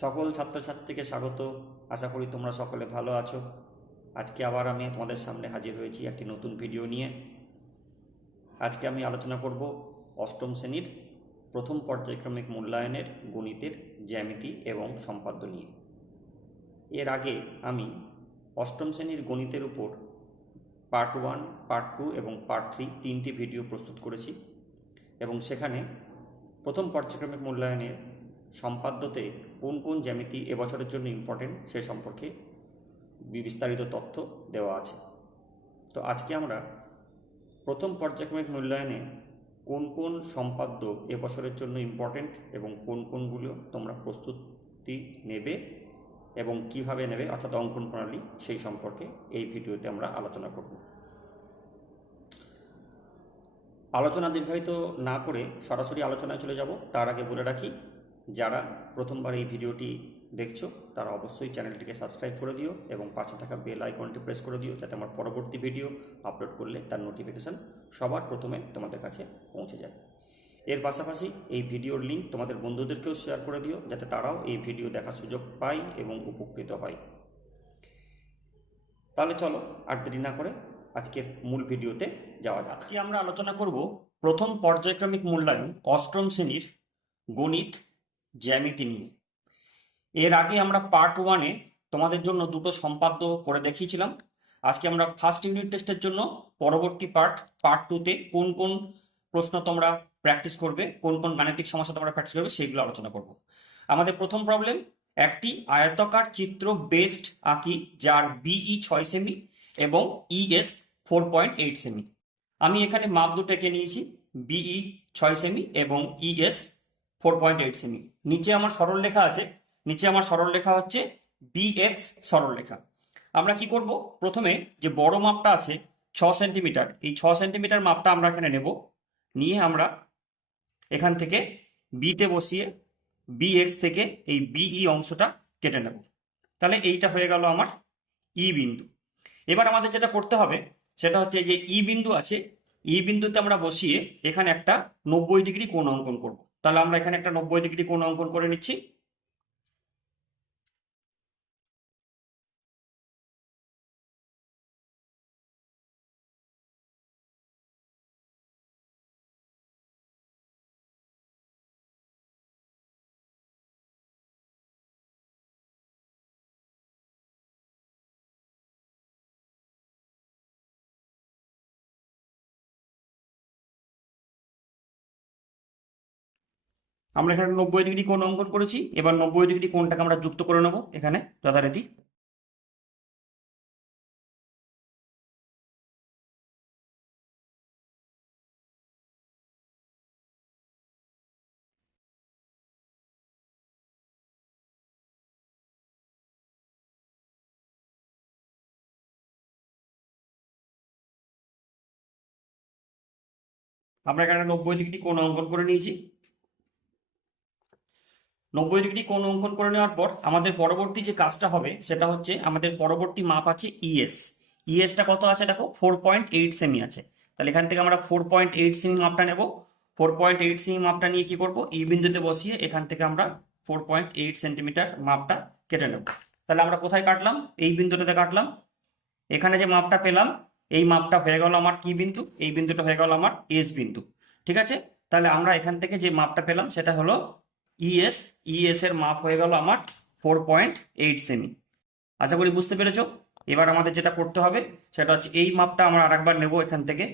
সকল ছাত্রছাত্রীকে স্বাগত। আশা করি তোমরা সকলে ভালো আছো। আজকে আবার আমি তোমাদের সামনে হাজির হয়েছি একটি নতুন ভিডিও নিয়ে। আজকে আমি আলোচনা করব অষ্টম শ্রেণীর প্রথম পর্যায়ক্রমিক মূল্যায়নের গণিতের জ্যামিতি এবং সম্পাদ্য নিয়ে। এর আগে আমি অষ্টম শ্রেণীর গণিতের উপর পার্ট 1, পার্ট 2 এবং পার্ট 3 তিনটি ভিডিও প্রস্তুত করেছি এবং সেখানে প্রথম পর্যায়ক্রমিক মূল্যায়নের সম্পাদ্যতে কোন কোন জ্যামিতি এবছরের জন্য ইম্পর্টেন্ট সে সম্পর্কে বিস্তারিত তথ্য দেওয়া আছে। তো আজকে আমরা প্রথম পর্যায়ক্রমিক মূল্যায়নে কোন কোন সম্পাদ্য এবছরের জন্য ইম্পর্টেন্ট এবং কোন কোনগুলো তোমরা প্রস্তুতি নেবে এবং কিভাবে নেবে অর্থাৎ অঙ্কন প্রণালী সেই সম্পর্কে এই ভিডিওতে আমরা আলোচনা করব। আলোচনা দীর্ঘায়িত না করে সরাসরি আলোচনায় চলে যাব। তার আগে বলে রাখি, যারা প্রথমবার এই ভিডিওটি দেখছো তারা অবশ্যই চ্যানেলটিকে সাবস্ক্রাইব করে দিও এবং পাশে থাকা বেল আইকনটি প্রেস করে দিও, যাতে আমার পরবর্তী ভিডিও আপলোড করলে তার নোটিফিকেশান সবার প্রথমে তোমাদের কাছে পৌঁছে যায়। এর পাশাপাশি এই ভিডিওর লিঙ্ক তোমাদের বন্ধুদেরকেও শেয়ার করে দিও, যাতে তারাও এই ভিডিও দেখার সুযোগ পায় এবং উপকৃত হয়। তাহলে চলো আর দেরি না করে আজকের মূল ভিডিওতে যাওয়া যাক। আজকে আমরা আলোচনা করব প্রথম পর্যায়ক্রমিক মূল্যায়ন অষ্টম শ্রেণীর গণিত জ্যামিতি নিয়ে। এর আগে আমরা পার্ট 1-এ তোমাদের জন্য দুটো সম্পাদ্য করে দেখিয়েছিলাম। আজকে আমরা ফার্স্ট ইউনিট টেস্টের জন্য পরবর্তী পার্ট 2-তে কোন কোন প্রশ্ন তোমরা প্র্যাকটিস করবে, কোন কোন গাণিতিক সমস্যা তোমরা প্র্যাকটিস করবে সেইগুলো আলোচনা করব। আমাদের প্রথম প্রবলেম, একটি আয়তাকার চিত্র বেসড আঁকি যার বিই 6 সেমি এবং ইএস 4.8 সেমি। আমি এখানে মাপ দুটো এঁকে নিয়েছি, বিই 6 সেমি এবং ইএস 4.8 সেমি। নিচে আমার সরলরেখা আছে, নিচে আমার সরলরেখা হচ্ছে বিএক্স সরলরেখা। আমরা কি করব, প্রথমে যে বড় মাপটা আছে 6 সেন্টিমিটার, এই 6 সেন্টিমিটার মাপটা আমরা এখানে নেব, নিয়ে আমরা এখান থেকে বিতে বসিয়ে বিএক্স থেকে এই বিই অংশটা কেটে নেব। তাহলে এইটা হয়ে গেল আমার ই বিন্দু। এবার আমাদের যেটা করতে হবে সেটা হচ্ছে যে ই বিন্দু আছে, ই বিন্দুতে আমরা বসিয়ে এখানে একটা 90 ডিগ্রি কোণ অঙ্কন করব। তাহলে আমরা এখানে একটা 90 ডিগ্রি কোণ অঙ্কন করে নিচ্ছি। আমরা এখানে 90 ডিগ্রি কোণ অঙ্কন করেছি। এবার 90 ডিগ্রি কোণটাকে আমরা যুক্ত করে নেব এখানে যথারীতি। আমরা এখানে 90 ডিগ্রি কোণ অঙ্কন করে নিয়েছি। 90 ডিগ্রি কোণ অঙ্কন করে নেওয়ার পর আমাদের পরবর্তী যে কাজটা হবে সেটা হচ্ছে, আমাদের পরবর্তী মাপ আছে ইএস। ইএসটা কত আছে দেখো, 4.8 সেমি আছে। তাহলে এখান থেকে আমরা 4.8 সেমি মাপটা নেব। 4.8 সেমি মাপটা নিয়ে কি করব, ই বিন্দুতে বসিয়ে এখান থেকে আমরা 4.8 সেন্টিমিটার মাপটা কেটে নেব। তাহলে আমরা কোথায় কাটলাম, এই বিন্দুটাতে কাটলাম। এখানে যে মাপটা পেলাম এই মাপটা হয়ে গেল আমার কি বিন্দু, এই বিন্দুটা হয়ে গেল আমার এস বিন্দু। ঠিক আছে, তাহলে আমরা এখান থেকে যে মাপটা পেলাম সেটা হলো ইএস। ইএস এর মাপ হয়ে গেল আমার 4.8 সেমি। আশা করি বুঝতে পেরেছো। এবার আমাদের যেটা করতে হবে সেটা হচ্ছে এই মাপটা আমরা আরেকবার নেব এখান থেকে,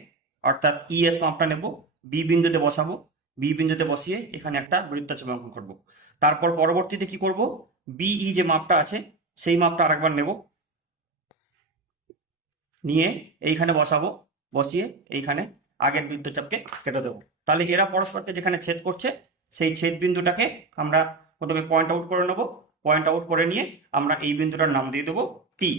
অর্থাৎ ইএস মাপটা নেব, বি বিন্দুতে বসাবো, বি বিন্দুতে বসিয়ে এখানে একটা বৃত্তচাপ অঙ্কন করব। তারপর পরবর্তীতে কি করব, বিই যে মাপটা আছে সেই মাপটা আরেকবার নেব, নিয়ে এইখানে বসাবো, বসিয়ে এইখানে আগের বৃত্তচাপকে কেটে দেবো। তাহলে এরা পরস্পরকে যেখানে ছেদ করছে সেই ছেদ বিন্দুটাকে আমরা প্রথমে পয়েন্ট আউট করে নেব। পয়েন্ট আউট করে নিয়ে আমরা এই বিন্দুটার নাম দিয়ে দেবো টি।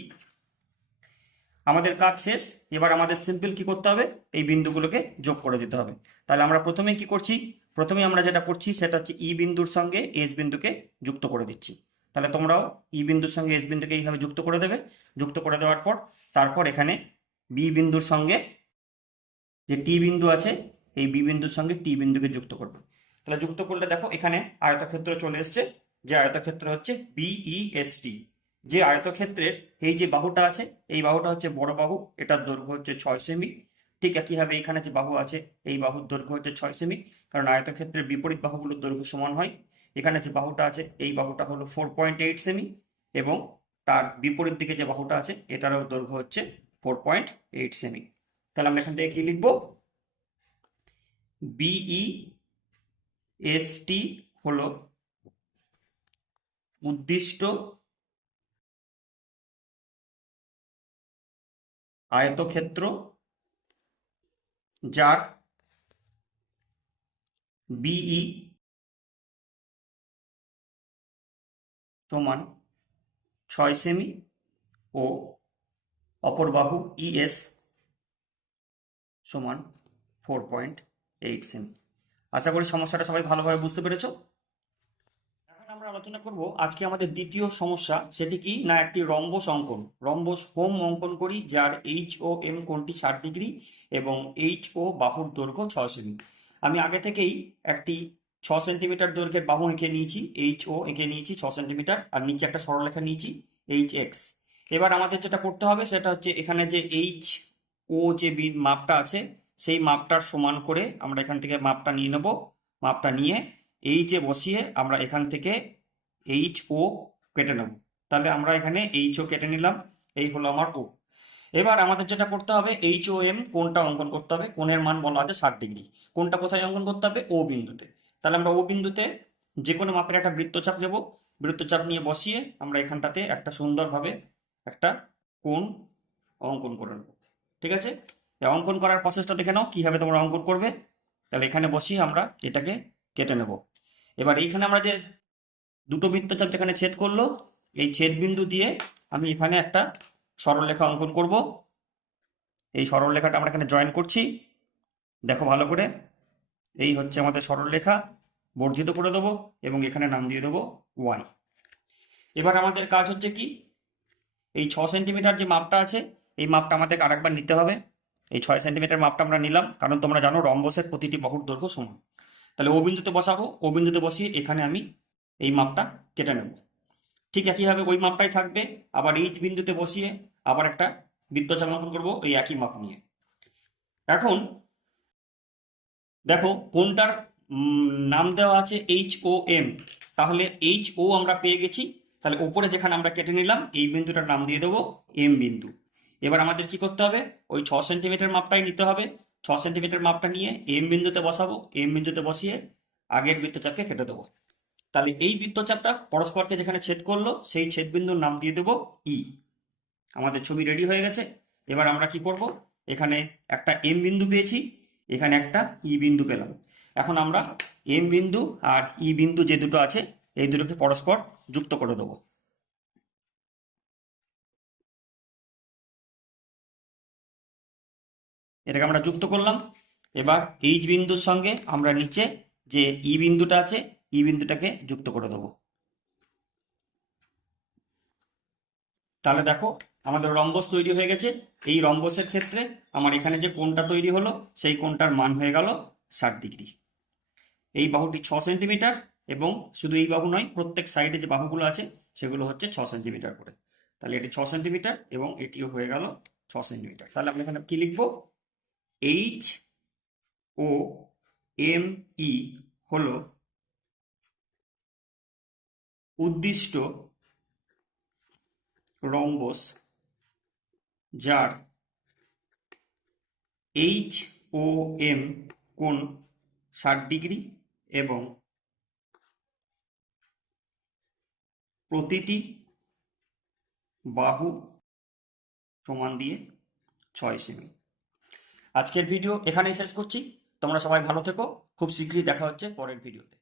আমাদের কাজ শেষ। এবার আমাদের সিম্পল কি করতে হবে, এই বিন্দুগুলোকে যোগ করে দিতে হবে। তাহলে আমরা প্রথমে কি করছি, প্রথমে আমরা যেটা করছি সেটা হচ্ছে ই বিন্দুর সঙ্গে এস বিন্দুকে যুক্ত করে দিচ্ছি। তাহলে তোমরাও ই বিন্দুর সঙ্গে এস বিন্দুকে এইভাবে যুক্ত করে দেবে। যুক্ত করে দেওয়ার পর তারপর এখানে বি বিন্দুর সঙ্গে যে টি বিন্দু আছে এই বি বিন্দুর সঙ্গে টি বিন্দুকে যুক্ত করবে। তাহলে যুক্ত করলে দেখো এখানে আয়তক্ষেত্র চলে এসছে। যে আয়তক্ষেত্র হচ্ছে বিইএসটি। যে আয়তক্ষেত্রের এই যে বাহুটা আছে, এই বাহুটা হচ্ছে বড় বাহু, এটার দৈর্ঘ্য হচ্ছে 6 সেমি। ঠিক একইভাবে এখানে যে বাহু আছে, এই বাহুর দৈর্ঘ্য হচ্ছে 6 সেমি, কারণ আয়তক্ষেত্রের বিপরীত বাহুগুলোর দৈর্ঘ্য সমান হয়। এখানে যে বাহুটা আছে, এই বাহুটা হলো 4.8 সেমি, এবং তার বিপরীত দিকে যে বাহুটা আছে, এটারও দৈর্ঘ্য হচ্ছে 4.8 সেমি। তাহলে আমরা এখান থেকে কি লিখবো? বিইএসটি হলো উদ্দিষ্ট আয়তক্ষেত্র যার বিই সমান 6 সেমি ও অপর বাহু ইএস সমান 4.8 সেমি। আশা করি সমস্যাটা সবাই ভালোভাবে বুঝতে পেরেছো। এখন আমরা আলোচনা করব আজকে আমাদের দ্বিতীয় সমস্যা, সেটি কি না একটি রম্বস অঙ্কন। রম্বস হোম অঙ্কন করি যার এইচ ও এম কোণটি 60 ডিগ্রি এবং এইচ ও বাহুর দৈর্ঘ্য 6 সেমি। আমি আগে থেকেই একটি 6 সেন্টিমিটার দৈর্ঘ্যের বাহু এঁকে নিয়েছি, এইচ ও এঁকে নিয়েছি 6 সেন্টিমিটার, আর নিচে একটা সরলরেখা নিয়েছি এইচ এক্স। এবার আমাদের যেটা করতে হবে সেটা হচ্ছে এখানে যে এইচ ও যে মাপটা আছে, সেই মাপটার সমান করে আমরা এখান থেকে মাপটা নিয়ে নেব। মাপটা নিয়ে এইচে বসিয়ে আমরা এখান থেকে এইচ ও কেটে নেব। তাহলে আমরা এখানে এইচ ও কেটে নিলাম, এই হলো আমার ও। এবার আমাদের যেটা করতে হবে, এইচ ও এম কোণটা অঙ্কন করতে হবে। কোণের মান বলা আছে 60 ডিগ্রি। কোণটা কোথায় অঙ্কন করতে হবে? ও বিন্দুতে। তাহলে আমরা ও বিন্দুতে যে কোনো মাপের একটা বৃত্তচাপ নেব। বৃত্তচাপ নিয়ে বসিয়ে আমরা এখানটাতে একটা সুন্দরভাবে একটা কোণ অঙ্কন করে নেব। ঠিক আছে, এই অঙ্কন করার প্রসেসটা দেখে নাও কিভাবে তোমরা অঙ্কন করবে। তাহলে এখানে বসিয়ে আমরা এটাকে কেটে নেব। এবার এইখানে আমরা যে দুটো বৃত্তচাপ যেখানে ছেদ করলো, এই ছেদ বিন্দু দিয়ে আমি এখানে একটা সরলরেখা অঙ্কন করব। এই সরলরেখাটা আমরা এখানে জয়েন করছি, দেখো ভালো করে। এই হচ্ছে আমাদের সরলরেখা, বর্ধিত করে দেবো এবং এখানে নাম দিয়ে দেবো ওয়াই। এবার আমাদের কাজ হচ্ছে কি, এই 6 সেন্টিমিটার যে মাপটা আছে, এই মাপটা আমাদের আরেকবার নিতে হবে। এই 6 সেন্টিমিটার মাপটা আমরা নিলাম, কারণ তোমরা জানো রম্বসের প্রতিটি বাহুর দৈর্ঘ্য সমান। তাহলে ও বিন্দুতে বসাবো, ও বিন্দুতে বসিয়ে এখানে আমি এই মাপটা কেটে নেব। ঠিক একইভাবে ওই মাপটাই থাকবে, আবার এই বিন্দুতে বসিয়ে আবার একটা বৃত্তচাপ অঙ্কন করবো এই একই মাপ নিয়ে। এখন দেখো কোনটার নাম দেওয়া আছে এইচ ও এম, তাহলে এইচ ও আমরা পেয়ে গেছি। তাহলে ওপরে যেখানে আমরা কেটে নিলাম, এই বিন্দুটার নাম দিয়ে দেবো এম বিন্দু। এবার আমাদের কি করতে হবে? ওই 6 সেন্টিমিটার মাপটাই নিতে হবে। 6 সেন্টিমিটার মাপটা নিয়ে এম বিন্দুতে বসাবো, এম বিন্দুতে বসিয়ে আগের বৃত্তচাপকে কেটে দেবো। তাহলে এই বৃত্তচাপটা পরস্পরকে যেখানে ছেদ করলো, সেই ছেদ বিন্দুর নাম দিয়ে দেবো ই। আমাদের ছবি রেডি হয়ে গেছে। এবার আমরা কি করব, এখানে একটা এম বিন্দু পেয়েছি, এখানে একটা ই বিন্দু পেলাম। এখন আমরা এম বিন্দু আর ই বিন্দু যে দুটো আছে, এই দুটোকে পরস্পর যুক্ত করে দেবো। এটাকে আমরা যুক্ত করলাম। এবার এইচ বিন্দুর সঙ্গে আমরা নিচে যে ই বিন্দুটা আছে, ই বিন্দুটাকে যুক্ত করে দেবো। তাহলে দেখো আমাদের রম্বস তৈরি হয়ে গেছে। এই রম্বসের ক্ষেত্রে আমার এখানে যে কোণটা তৈরি হলো, সেই কোণটার মান হয়ে গেল 60 ডিগ্রি। এই বাহুটি 6 সেন্টিমিটার, এবং শুধু এই বাহু নয়, প্রত্যেক সাইডে যে বাহুগুলো আছে সেগুলো হচ্ছে 6 সেন্টিমিটার করে। তাহলে এটি 6 সেন্টিমিটার এবং এটিও হয়ে গেল 6 সেন্টিমিটার। তাহলে আমরা এখানে কি লিখবো? এইচ ও এম ই হলো উদ্দিষ্ট রম্বস যার এইচ ও এম কোণ 60 ডিগ্রি এবং প্রতিটি বাহু সমান দিয়ে 6 সেমি। আজকের ভিডিও এখানেই শেষ করছি। তোমরা সবাই ভালো থেকো, খুব শীঘ্রই দেখা হচ্ছে পরের ভিডিওতে।